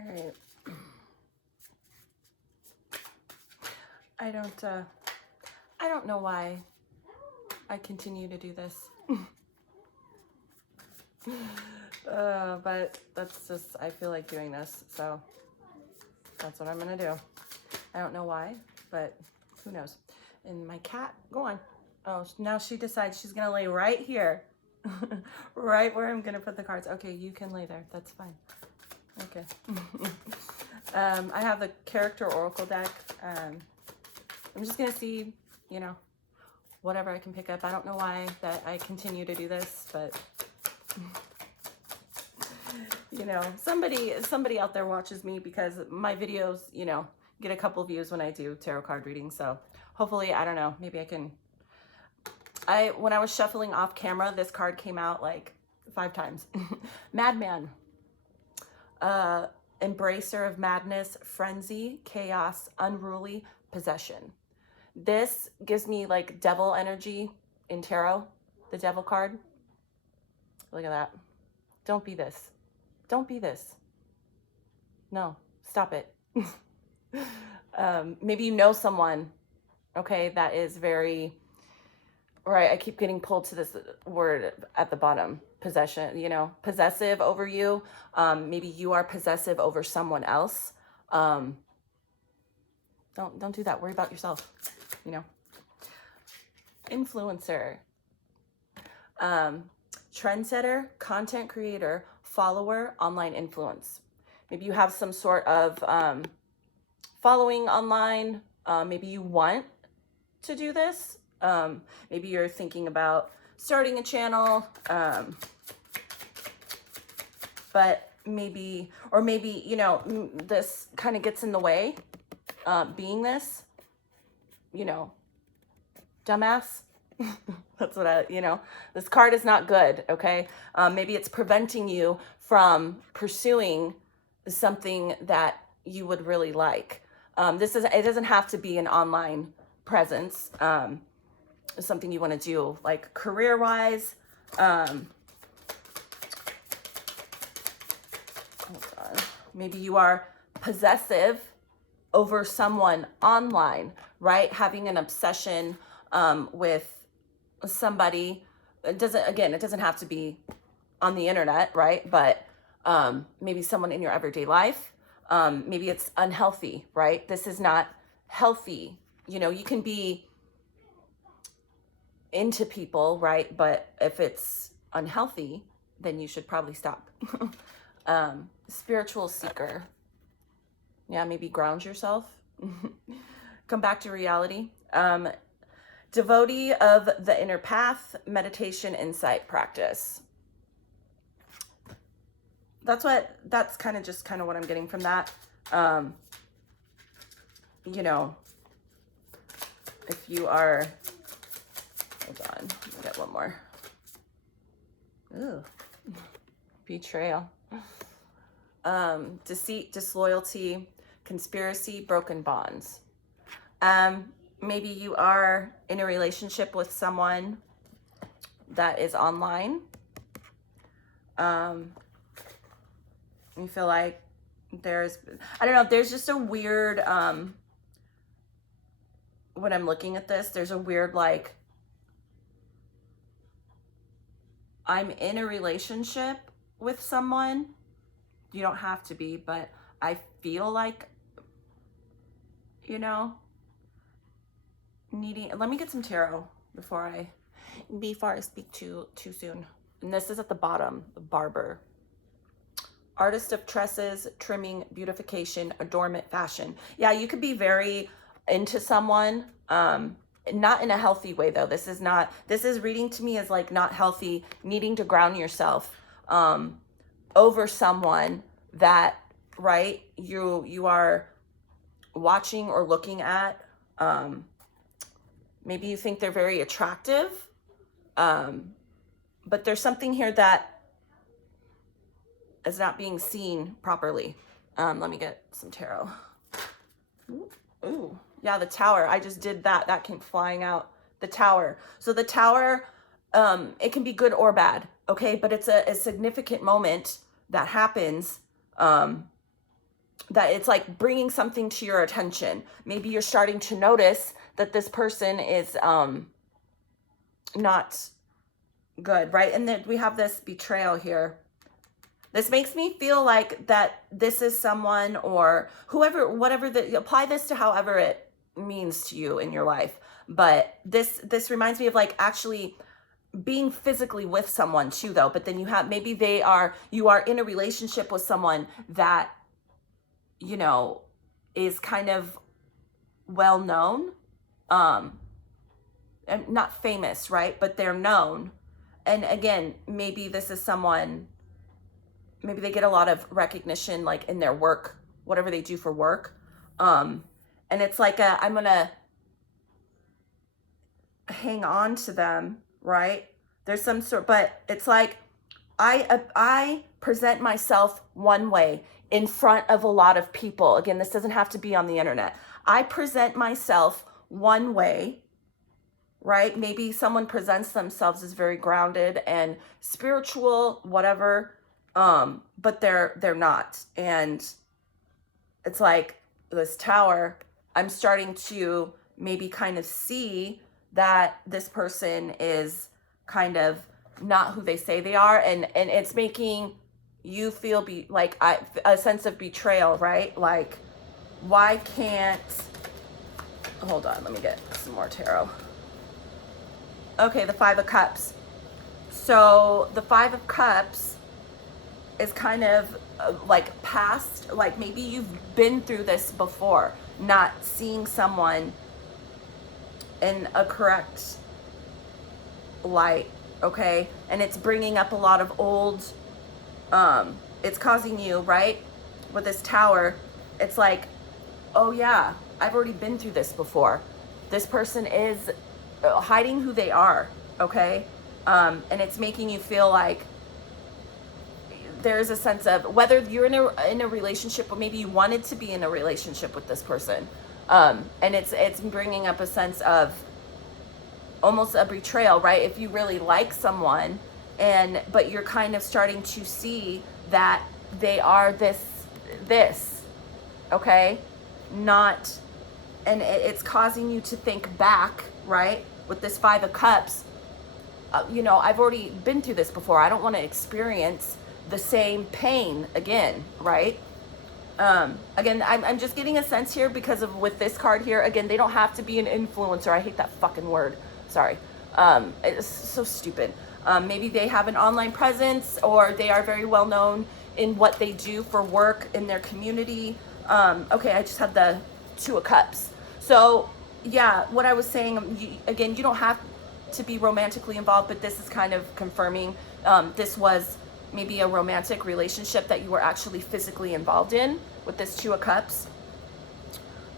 All right. I don't know why I continue to do this. But that's just, I feel like doing this, so that's what I'm gonna do. I don't know why, but who knows. And my cat, go on. Oh, now she decides she's gonna lay right here. Right where I'm gonna put the cards. Okay, you can lay there, that's fine. Okay. I have the character oracle deck. I'm just gonna see, you know, whatever I can pick up. I don't know why that I continue to do this, but you know, somebody out there watches me because my videos, you know, get a couple views when I do tarot card readings. So hopefully, I don't know, maybe I can. When I was shuffling off camera, this card came out like 5 times. Madman. Embracer of madness, frenzy, chaos, unruly, possession. This gives me like devil energy in tarot, the devil card. Look at that. Don't be this. Don't be this. No, stop it. Maybe you know someone, okay, that is very, right, I keep getting pulled to this word at the bottom, possession, you know, possessive over you. Maybe you are possessive over someone else. Don't do that. Worry about yourself, you know. Influencer. Trendsetter, content creator, follower, online influence. Maybe you have some sort of following online. Maybe you want to do this. Maybe you're thinking about starting a channel, but maybe, or maybe, you know, this kind of gets in the way, being this, you know, dumbass. That's what you know, this card is not good, okay? Maybe it's preventing you from pursuing something that you would really like. It doesn't have to be an online presence. Something you want to do, like career-wise. Hold on. Maybe you are possessive over someone online, right? Having an obsession with somebody. It doesn't have to be on the internet, right? But maybe someone in your everyday life. Maybe it's unhealthy, right? This is not healthy. You know, you can be into people, right? But if it's unhealthy, then you should probably stop. Spiritual seeker. Yeah, maybe ground yourself. Come back to reality. Devotee of the inner path, meditation, insight, practice. That's kind of what I'm getting from that. You know, if you are, hold on, let me get one more. Ooh, betrayal. Deceit, disloyalty, conspiracy, broken bonds. Maybe you are in a relationship with someone that is online. You feel like there's just a weird, when I'm looking at this, there's a weird, like, I'm in a relationship with someone. You don't have to be, but I feel like, you know, let me get some tarot before I speak too soon. And this is at the bottom, the barber. Artist of tresses, trimming, beautification, adornment, fashion. Yeah, you could be very into someone, not in a healthy way though. This is reading to me as like not healthy, needing to ground yourself over someone that, right, you are watching or looking at. Maybe you think they're very attractive, but there's something here that is not being seen properly. Let me get some tarot. Ooh, yeah, the Tower. I just did that. That came flying out. The Tower. So the Tower, it can be good or bad, okay? But it's a significant moment that happens that it's like bringing something to your attention. Maybe you're starting to notice that this person is not good, right? And then we have this betrayal here. This makes me feel like that this is someone or whoever, whatever, apply this to however it means to you in your life. But this reminds me of like actually being physically with someone too, though. But then you have, maybe you are in a relationship with someone that, you know, is kind of well known, and not famous, right? But they're known. And again, maybe this is someone, maybe they get a lot of recognition like in their work, whatever they do for work. And it's like I'm gonna hang on to them, right? There's some sort, but it's like I present myself one way in front of a lot of people. Again, this doesn't have to be on the internet. I present myself one way, right? Maybe someone presents themselves as very grounded and spiritual, whatever, but they're not. And it's like this tower, I'm starting to maybe kind of see that this person is kind of not who they say they are, and it's making you feel a sense of betrayal, right? Like, why can't, hold on, let me get some more tarot. Okay, the Five of Cups. So the Five of Cups is kind of like past, like maybe you've been through this before, not seeing someone in a correct light, okay? And it's bringing up a lot of old, it's causing you, right? With this tower, it's like, oh yeah, I've already been through this before. This person is hiding who they are, okay? And it's making you feel like there's a sense of whether you're in a relationship or maybe you wanted to be in a relationship with this person. And it's bringing up a sense of almost a betrayal, right? If you really like someone but you're kind of starting to see that they are this, okay? Not, and it's causing you to think back, right? With this Five of Cups, you know, I've already been through this before. I don't want to experience the same pain again, right? Again, I'm just getting a sense here because of with this card here, again, they don't have to be an influencer. I hate that fucking word. Sorry. It's so stupid. Maybe they have an online presence or they are very well known in what they do for work in their community. Okay, I just had the Two of Cups. So yeah, what I was saying, again, you don't have to be romantically involved, but this is kind of confirming this was maybe a romantic relationship that you were actually physically involved in with this Two of Cups.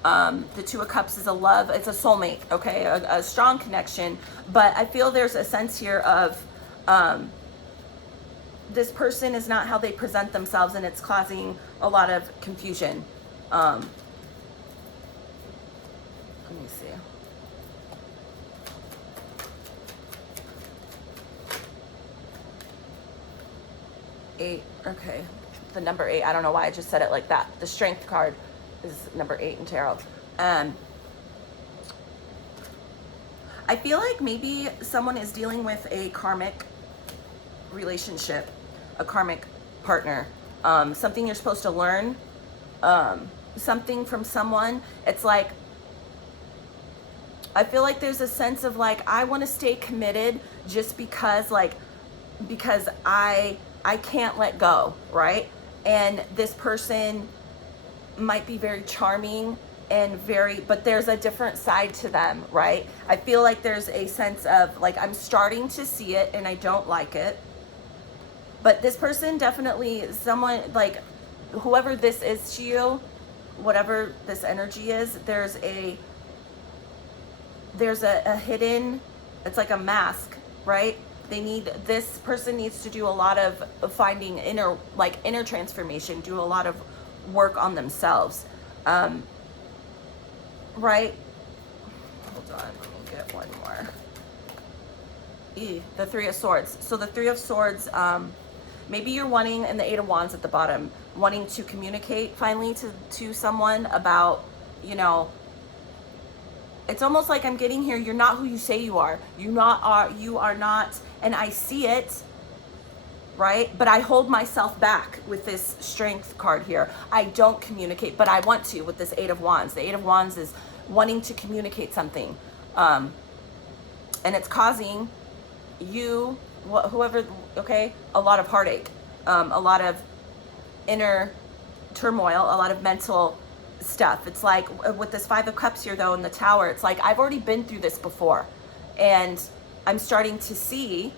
The Two of Cups is a love, it's a soulmate, okay, a strong connection, but I feel there's a sense here of this person is not how they present themselves, and it's causing a lot of confusion. Let me see. Eight, okay, the number 8, I don't know why I just said it like that. The Strength card is number 8 in tarot. I feel like maybe someone is dealing with a karmic relationship, a karmic partner, something you're supposed to learn, something from someone. It's like, I feel like there's a sense of like, I want to stay committed just because I can't let go, right? And this person might be very charming and but there's a different side to them, right? I feel like there's a sense of like, I'm starting to see it and I don't like it. But this person definitely, someone like whoever this is to you, whatever this energy is, there's a hidden, it's like a mask, right? This person needs to do a lot of finding inner transformation, do a lot of work on themselves, right? Hold on, let me get one more. The Three of Swords. So the Three of Swords, Maybe you're wanting, in the Eight of Wands at the bottom, wanting to communicate finally to someone about, you know, it's almost like I'm getting here, you're not who you say you are. You are not, and I see it, right? But I hold myself back with this Strength card here. I don't communicate, but I want to with this Eight of Wands. The Eight of Wands is wanting to communicate something. And it's causing you, whoever, okay, a lot of heartache, a lot of inner turmoil, a lot of mental stuff. It's like with this Five of Cups here though in the Tower, it's like I've already been through this before, and I'm starting to see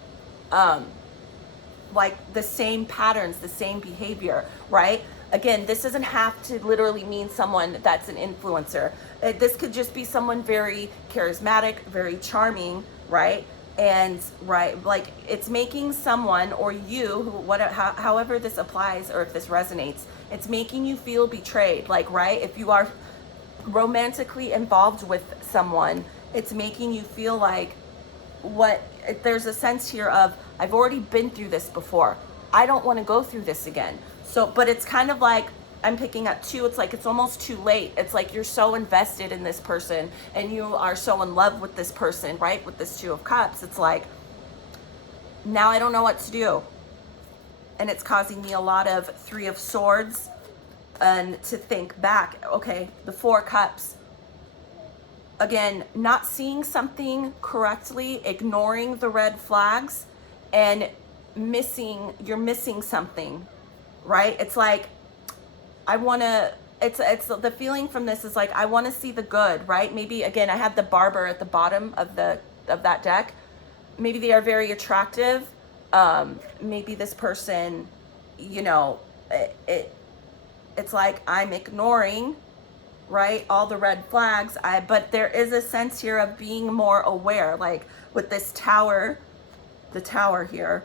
like the same patterns, the same behavior, right? Again, this doesn't have to literally mean someone that's an influencer. This could just be someone very charismatic, very charming, right? And right, like it's making someone or you, however this applies or if this resonates, it's making you feel betrayed. Like, right, if you are romantically involved with someone, it's making you feel like there's a sense here of, I've already been through this before. I don't want to go through this again. So, but it's kind of like, I'm picking up too, it's like it's almost too late. It's like you're so invested in this person and you are so in love with this person, right? With this Two of Cups, it's like, now I don't know what to do. And it's causing me a lot of Three of Swords, and to think back, okay, the Four Cups. Again, not seeing something correctly, ignoring the red flags, and you're missing something, right? It's like, it's the feeling from this is like, I want to see the good, right? Maybe, again, I have the Barber at the bottom of that deck. Maybe they are very attractive. Maybe this person, you know, it's like I'm ignoring, right, all the red flags. But there is a sense here of being more aware, like with this Tower, the Tower here.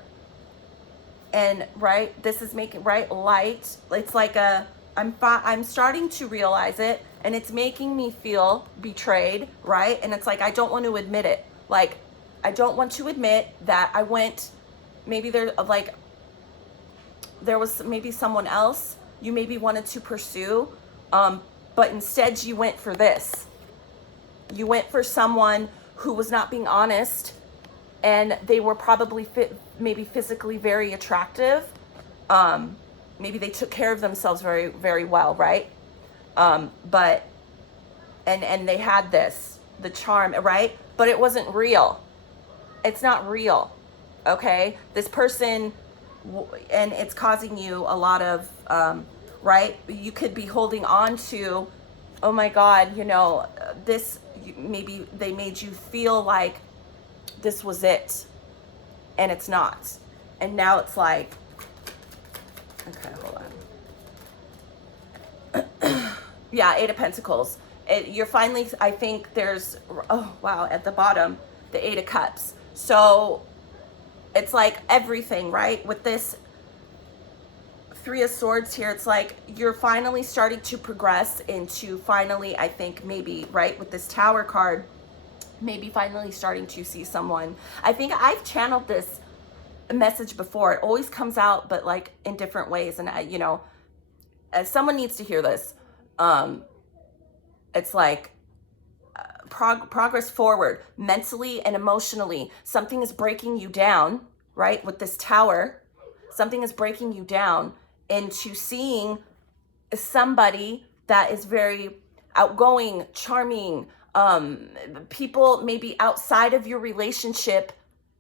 And right, this is making, right, light. It's like I'm starting to realize it, and it's making me feel betrayed, right? And it's like, I don't want to admit it. Like, I don't want to admit that I went, maybe there was maybe someone else you maybe wanted to pursue, but instead you went for this. You went for someone who was not being honest, and they were probably maybe physically very attractive. Maybe they took care of themselves very, very well, right? But they had the charm, right? But it wasn't real. It's not real, okay? This person, and it's causing you a lot of, right? You could be holding on to, oh my God, you know, maybe they made you feel like this was it, and it's not. And now it's like, okay, hold on. Yeah, Eight of Pentacles. You're finally, I think there's, oh wow, at the bottom, the Eight of Cups. So it's like everything, right? With this Three of Swords here, it's like you're finally starting to progress into finally, I think maybe, right, with this Tower card, maybe finally starting to see someone. I think I've channeled this message before. It always comes out, but like in different ways. And you know, as someone needs to hear this, it's like progress forward mentally and emotionally. Something is breaking you down, right? With this Tower, something is breaking you down into seeing somebody that is very outgoing, charming. People maybe outside of your relationship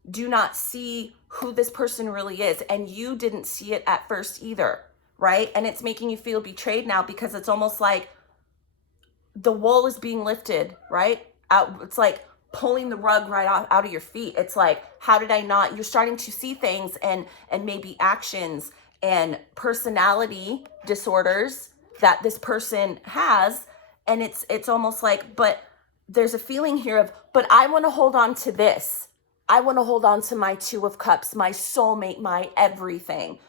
do not see who this person really is, and you didn't see it at first either, right? And it's making you feel betrayed now, because it's almost like the wool is being lifted, right? It's like pulling the rug right out of your feet. It's like, how did I not? You're starting to see things and maybe actions and personality disorders that this person has, and it's almost like, but there's a feeling here of, but I want to hold on to this. I want to hold on to my Two of Cups, my soulmate, my everything.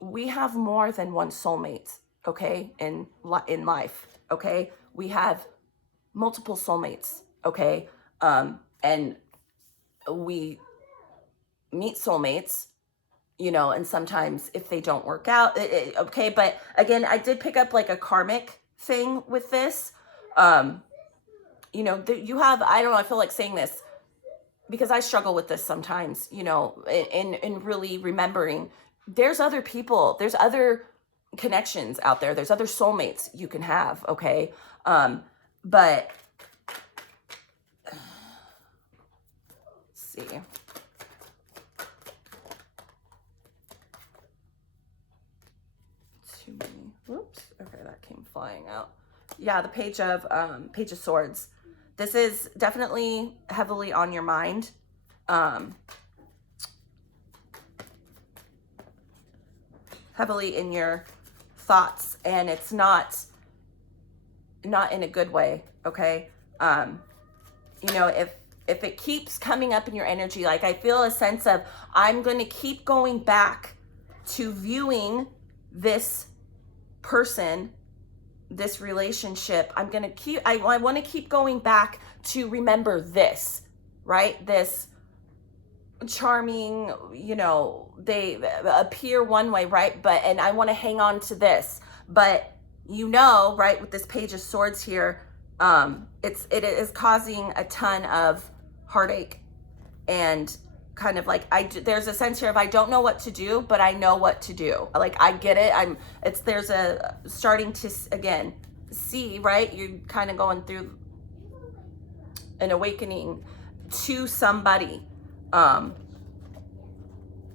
We have more than one soulmate, okay, in life, okay? We have multiple soulmates, okay? And we meet soulmates, you know, and sometimes if they don't work out, okay. But again, I did pick up like a karmic thing with this. You know, you have, I don't know, I feel like saying this because I struggle with this sometimes, you know, in really remembering there's other people, there's other connections out there, there's other soulmates you can have, okay? But let's see. Too many. Whoops. Okay, that came flying out. Yeah, the Page of Swords. This is definitely heavily on your mind. Heavily in your thoughts, and it's not in a good way, okay? You know, if it keeps coming up in your energy, like I feel a sense of, I'm going to keep going back to viewing this person, this relationship. I'm going to keep, I want to keep going back to remember this, right? This charming, you know, they appear one way, right? But, and I want to hang on to this, but you know, right, with this Page of Swords here, it is causing a ton of heartache, and kind of like, there's a sense here of, I don't know what to do, but I know what to do. Like, I get it. There's a starting to, again, see, right? You're kind of going through an awakening to somebody.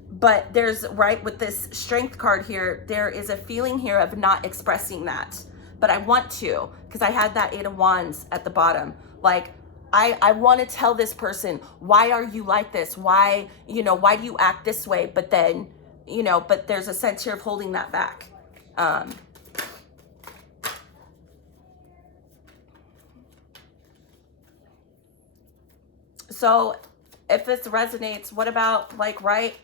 But there's, right, with this Strength card here, there is a feeling here of not expressing that. But I want to, because I had that 8 of Wands at the bottom. Like, I want to tell this person, why are you like this? Why, you know, why do you act this way? But then, you know, but there's a sense here of holding that back. So if this resonates, what about, like, right?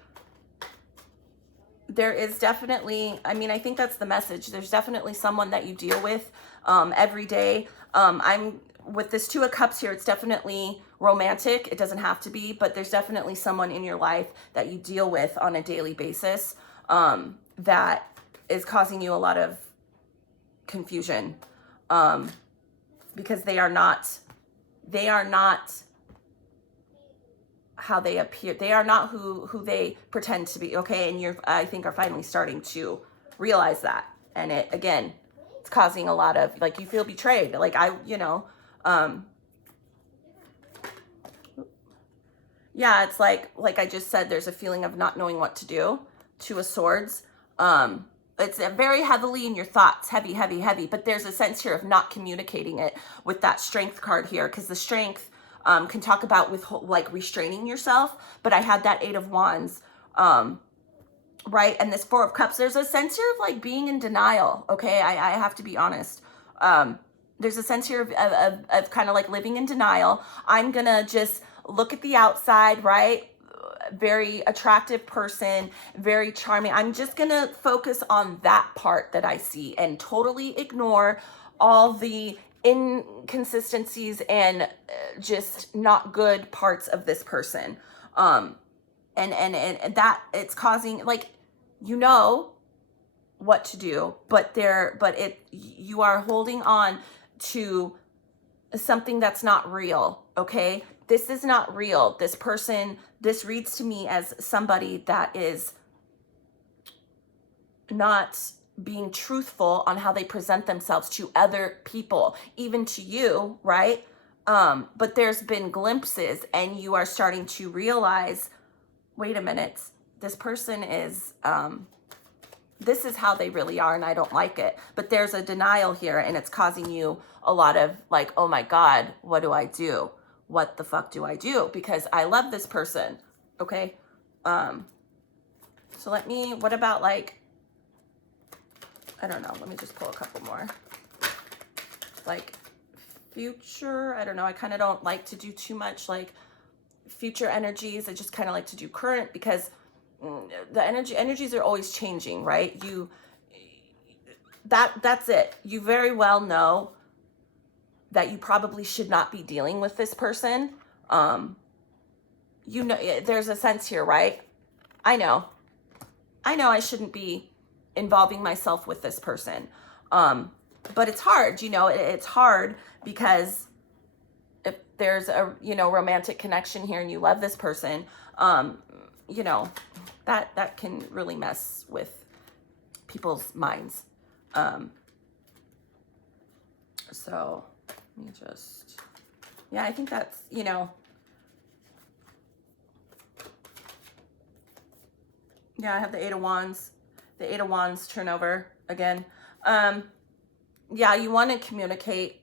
There is definitely, I mean, I think that's the message. There's definitely someone that you deal with every day. I'm with this 2 of Cups here, it's definitely romantic. It doesn't have to be, but there's definitely someone in your life that you deal with on a daily basis that is causing you a lot of confusion because they are not how they appear. They are not who they pretend to be, okay? And you're, I think, are finally starting to realize that. And it, again, it's causing a lot of, like, you feel betrayed. Like, you know, yeah, it's like I just said, there's a feeling of not knowing what to do. 2 of Swords. It's very heavily in your thoughts, heavy, but there's a sense here of not communicating it with that Strength card here, because the Strength can talk about with, like, restraining yourself, but I had that 8 of Wands, right? And this 4 of Cups, there's a sense here of, like, being in denial, okay? I have to be honest. There's a sense here of kind of like living in denial. I'm gonna just look at the outside, right? Very attractive person, very charming. I'm just gonna focus on that part that I see and totally ignore all the inconsistencies and just not good parts of this person. And that it's causing, like, you know what to do, but you are holding on to something that's not real, okay? This is not real. This person, this reads to me as somebody that is not being truthful on how they present themselves to other people, even to you, right? But there's been glimpses, and you are starting to realize, wait a minute, this person is, this is how they really are, and I don't like it. But there's a denial here, and it's causing you a lot of, like, oh my God, what do I do? What the fuck do I do? Because I love this person, okay? So what about, like, I don't know, let me just pull a couple more. Like, future, I don't know, I kind of don't like to do too much, like, future energies. I just kind of like to do current, because the energies are always changing, right? That's it. You very well know that you probably should not be dealing with this person. You know, there's a sense here, right? I know. I know I shouldn't be involving myself with this person. But it's hard, it's hard because if there's a, romantic connection here and you love this person, you know, that can really mess with people's minds. So let me just, yeah, I think that's, yeah, I have the Eight of Wands, turnover again. Yeah, you want to communicate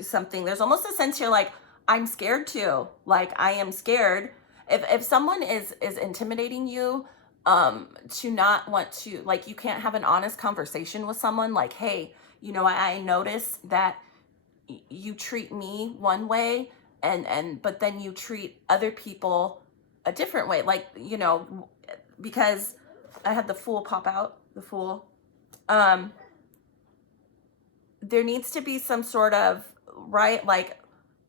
something. There's almost a sense here like, I'm scared too. Like, I am scared. If someone is intimidating you, to not want to, like, you can't have an honest conversation with someone like, hey, I notice that you treat me one way but then you treat other people a different way. Like, because I had the Fool pop out, the Fool. There needs to be some sort of, right? Like,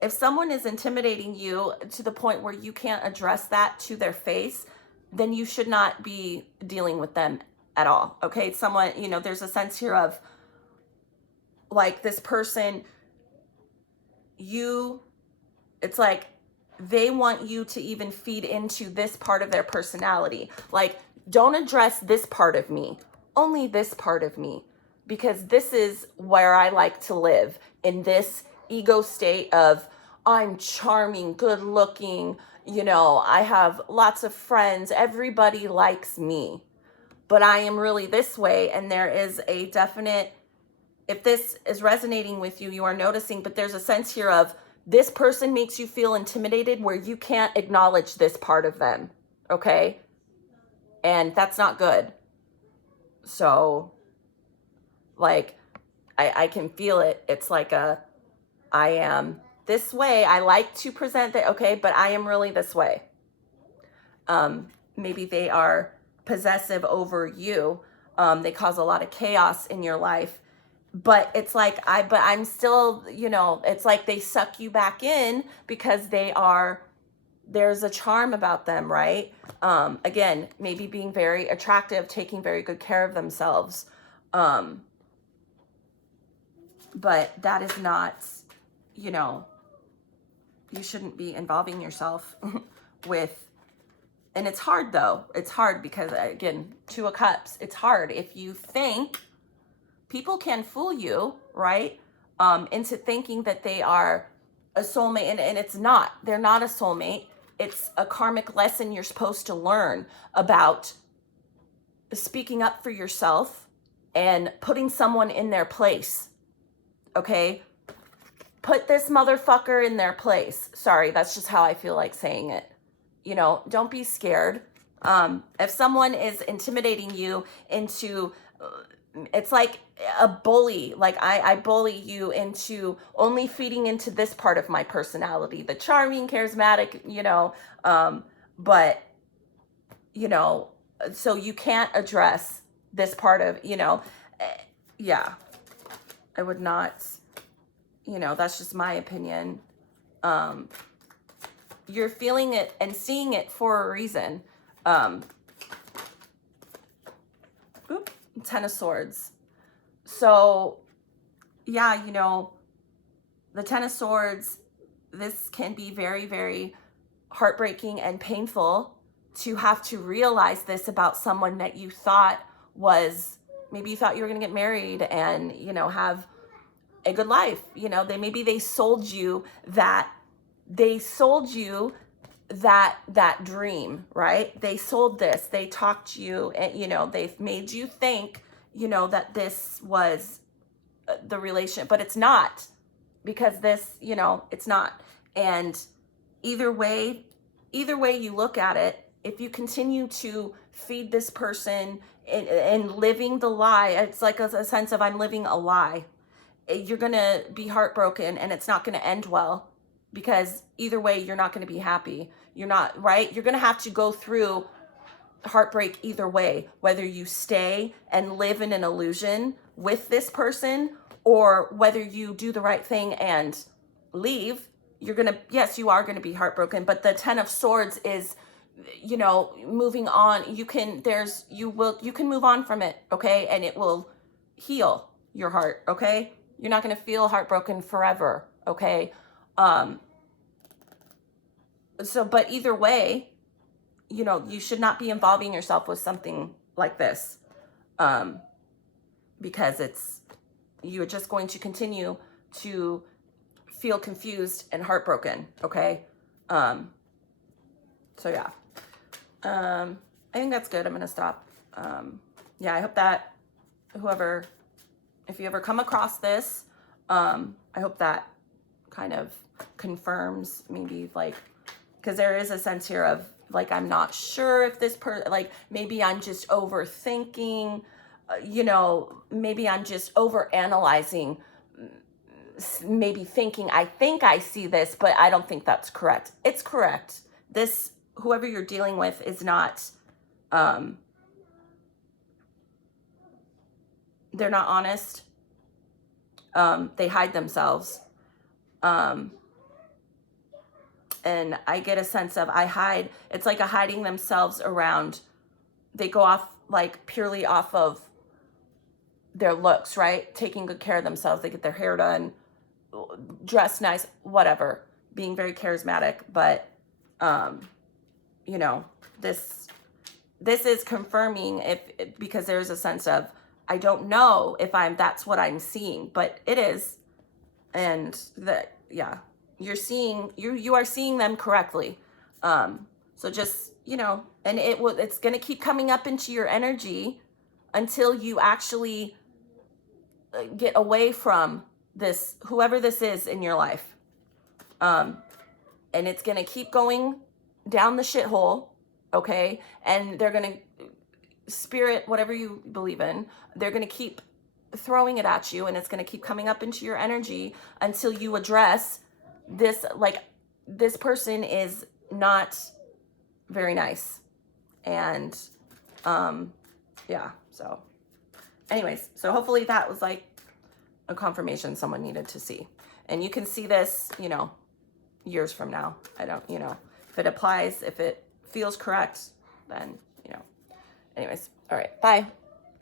if someone is intimidating you to the point where you can't address that to their face, then you should not be dealing with them at all. Okay. Someone, there's a sense here of like this person, it's like they want you to even feed into this part of their personality. Like, don't address this part of me, only this part of me, because this is where I like to live, in this ego state of I'm charming, good looking, I have lots of friends, everybody likes me, but I am really this way. And there is a definite, if this is resonating with you, you are noticing, but there's a sense here of this person makes you feel intimidated where you can't acknowledge this part of them. Okay. And that's not good. So like, I can feel it. It's like I am this way. I like to present that, okay, but I am really this way. Maybe they are possessive over you. They cause a lot of chaos in your life, but it's like, I'm still, it's like they suck you back in because there's a charm about them, right? Again, maybe being very attractive, taking very good care of themselves. But that is not, you shouldn't be involving yourself with, and it's hard though. It's hard because, again, Two of Cups, it's hard. If you think people can fool you, right? Into thinking that they are a soulmate, and it's not, they're not a soulmate. It's a karmic lesson you're supposed to learn about speaking up for yourself and putting someone in their place. Okay, put this motherfucker in their place. Sorry, that's just how I feel like saying it. Don't be scared. If someone is intimidating you into, it's like a bully. Like I bully you into only feeding into this part of my personality, the charming, charismatic, but, so you can't address this part of, yeah. I would not, that's just my opinion. You're feeling it and seeing it for a reason. Ten of Swords. So, yeah, the Ten of Swords, this can be very, very heartbreaking and painful to have to realize this about someone that you thought was, maybe you thought you were going to get married and, have a good life. Maybe they sold you that dream, right? They sold this, they talked to you and, they've made you think, that this was the relationship, but it's not, because this, it's not. And either way you look at it, if you continue to feed this person and living the lie, it's like a sense of I'm living a lie. You're going to be heartbroken and it's not going to end well, because either way, you're not going to be happy. You're not, right? You're going to have to go through heartbreak either way, whether you stay and live in an illusion with this person or whether you do the right thing and leave. Yes, you are going to be heartbroken, but the Ten of Swords is you know, moving on, you can move on from it, okay? And it will heal your heart, okay? You're not going to feel heartbroken forever, okay? So, but either way, you know, you should not be involving yourself with something like this, because you're just going to continue to feel confused and heartbroken, okay? So yeah, I think that's good. I'm going to stop. Yeah, I hope that if you ever come across this, I hope that kind of confirms, maybe, like, because there is a sense here of, like, I'm not sure if this like, maybe I'm just overthinking, you know, maybe I'm just over analyzing, maybe thinking, I think I see this, but I don't think that's correct. It's correct. This, whoever you're dealing with, is not, they're not honest. They hide themselves. And I get a sense of, it's like a hiding themselves around, they go off, like, purely off of their looks, right? Taking good care of themselves. They get their hair done, dress nice, whatever, being very charismatic. But, you know, this is confirming, because there's a sense of, I don't know if that's what I'm seeing, but it is. And yeah, you are seeing them correctly. So just, you know, and it's going to keep coming up into your energy until you actually get away from this, whoever this is in your life. And it's going to keep going down the shithole. Okay. And they're going to, spirit, whatever you believe in, they're going to keep throwing it at you, and it's going to keep coming up into your energy until you address this, like, this person is not very nice. And yeah, so anyways, so hopefully that was, like, a confirmation someone needed to see. And you can see this, you know, years from now. I don't, you know, if it applies, if it feels correct, then, you know. Anyways, all right, bye.